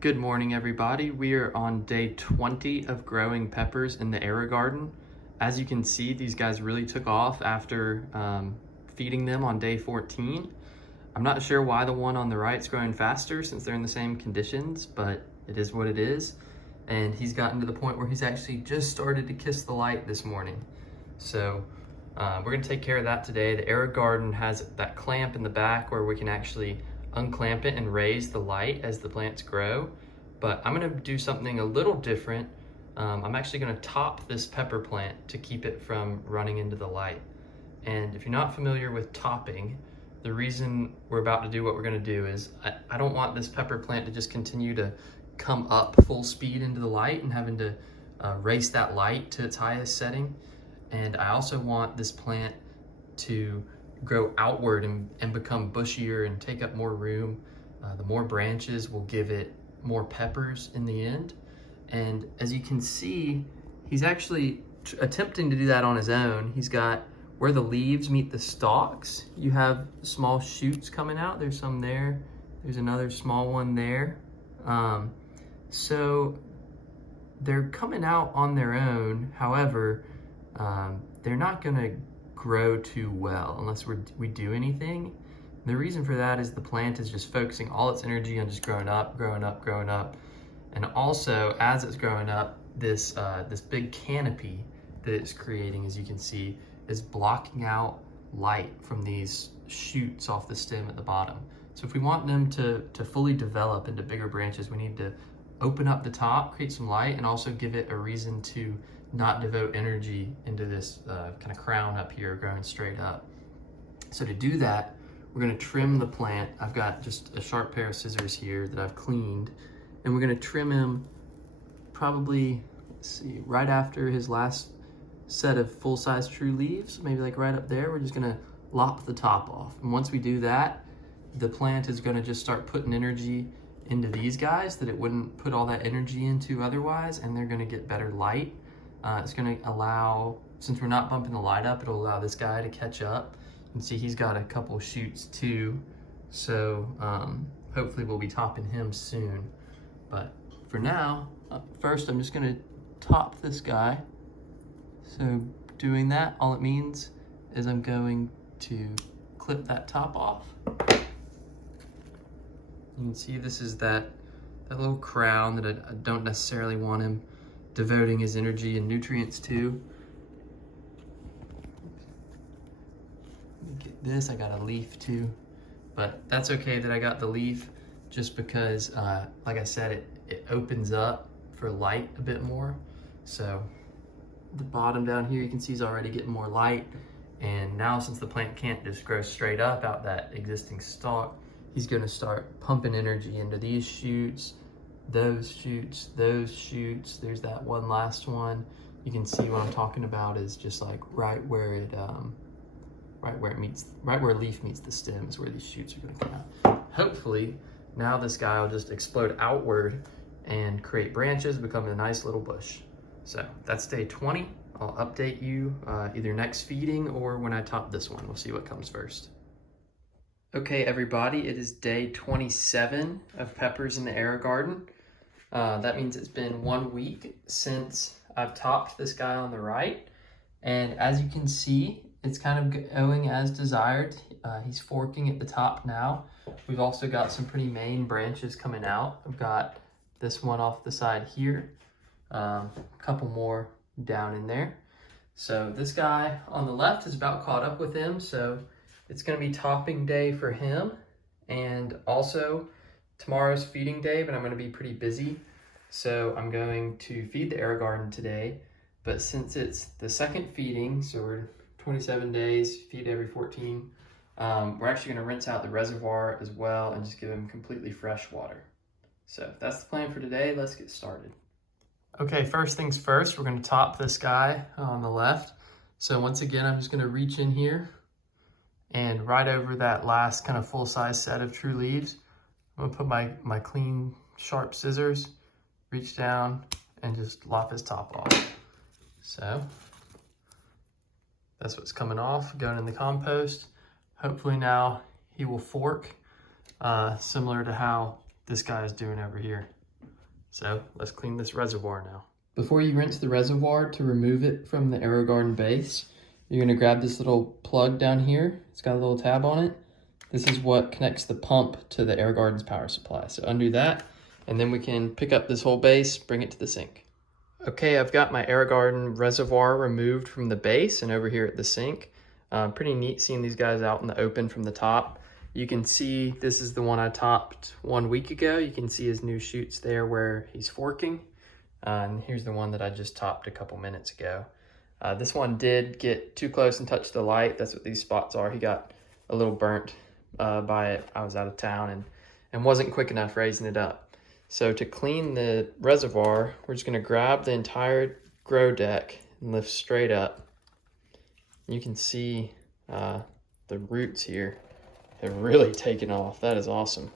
Good morning, everybody. We are on day 20 of growing peppers in the Aerogarden. As you can see, these guys really took off after feeding them on day 14. I'm not sure why the one on the right is growing faster since they're in the same conditions, but it is what it is. And he's gotten to the point where he's actually just started to kiss the light this morning. So we're gonna take care of that today. The Aerogarden has that clamp in the back where we can actually unclamp it and raise the light as the plants grow. But I'm gonna do something a little different. I'm actually gonna top this pepper plant to keep it from running into the light. And if you're not familiar with topping, the reason we're about to do what we're gonna do is I don't want this pepper plant to just continue to come up full speed into the light and having to race that light to its highest setting. And I also want this plant to grow outward and become bushier and take up more room. The more branches will give it more peppers in the end. And as you can see, he's actually attempting to do that on his own. He's got where the leaves meet the stalks, you have small shoots coming out. There's some there. There's another small one there. So they're coming out on their own. However, they're not gonna grow too well unless we do anything. The reason for that is the plant is just focusing all its energy on just growing up, growing up, growing up. And also, as it's growing up, this big canopy that it's creating, as you can see, is blocking out light from these shoots off the stem at the bottom. So if we want them to fully develop into bigger branches, we need to open up the top, create some light, and also give it a reason to not devote energy into this kind of crown up here growing straight up. So to do that, we're gonna trim the plant. I've got just a sharp pair of scissors here that I've cleaned, and we're gonna trim him probably, let's see, right after his last set of full-size true leaves, maybe like right up there. We're just gonna lop the top off. And once we do that, the plant is gonna just start putting energy into these guys that it wouldn't put all that energy into otherwise, and they're gonna get better light. It's gonna allow, since we're not bumping the light up, it'll allow this guy to catch up. You can see he's got a couple shoots too. So hopefully we'll be topping him soon. But for now, first I'm just gonna top this guy. So doing that, all it means is I'm going to clip that top off. You can see this is that little crown that I don't necessarily want him devoting his energy and nutrients to. Get this, I got a leaf too, but that's okay that I got the leaf just because, like I said, it opens up for light a bit more. So the bottom down here, you can see is already getting more light. And now since the plant can't just grow straight up out that existing stalk, he's gonna start pumping energy into these shoots, those shoots, those shoots. There's that one last one. You can see what I'm talking about is just like right where a leaf meets the stem is where these shoots are gonna come out. Hopefully, now this guy will just explode outward and create branches, become a nice little bush. So that's day 20. I'll update you either next feeding or when I top this one. We'll see what comes first. Okay, everybody, it is day 27 of peppers in the Aerogarden. That means it's been 1 week since I've topped this guy on the right. And as you can see, it's kind of going as desired. He's forking at the top now. We've also got some pretty main branches coming out. I've got this one off the side here, a couple more down in there. So this guy on the left is about caught up with him. So it's gonna be topping day for him. And also tomorrow's feeding day, but I'm gonna be pretty busy. So I'm going to feed the Aerogarden today. But since it's the second feeding, so we're 27 days, feed every 14, we're actually gonna rinse out the reservoir as well and just give him completely fresh water. So that's the plan for today. Let's get started. Okay, first things first, we're gonna top this guy on the left. So once again, I'm just gonna reach in here and right over that last kind of full-size set of true leaves, I'm gonna put my clean, sharp scissors, reach down and just lop his top off. So that's what's coming off, going in the compost. Hopefully now he will fork, similar to how this guy is doing over here. So let's clean this reservoir now. Before you rinse the reservoir, to remove it from the Aerogarden base, you're gonna grab this little plug down here. It's got a little tab on it. This is what connects the pump to the Aerogarden's power supply. So undo that, and then we can pick up this whole base, bring it to the sink. Okay, I've got my Aerogarden reservoir removed from the base and over here at the sink. Pretty neat seeing these guys out in the open from the top. You can see this is the one I topped 1 week ago. You can see his new shoots there where he's forking. And here's the one that I just topped a couple minutes ago. This one did get too close and touch the light. That's what these spots are. He got a little burnt by it. I was out of town and wasn't quick enough raising it up. So to clean the reservoir, we're just gonna grab the entire grow deck and lift straight up. You can see the roots here have really taken off. That is awesome.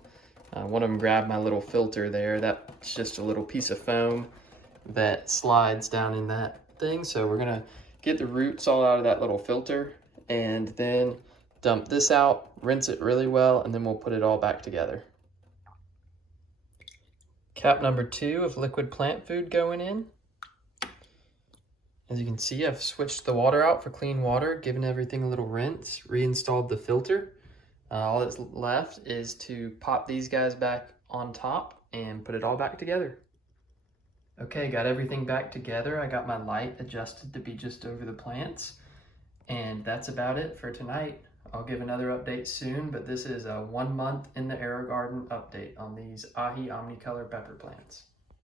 One of them grabbed my little filter there. That's just a little piece of foam that slides down in that thing. So we're gonna get the roots all out of that little filter and then dump this out, rinse it really well, and then we'll put it all back together. Cap number 2 of liquid plant food going in. As you can see, I've switched the water out for clean water, given everything a little rinse, reinstalled the filter. All that's left is to pop these guys back on top and put it all back together. Okay, got everything back together. I got my light adjusted to be just over the plants. And that's about it for tonight. I'll give another update soon, but this is a 1 month in the Aerogarden update on these Aji Omnicolor pepper plants.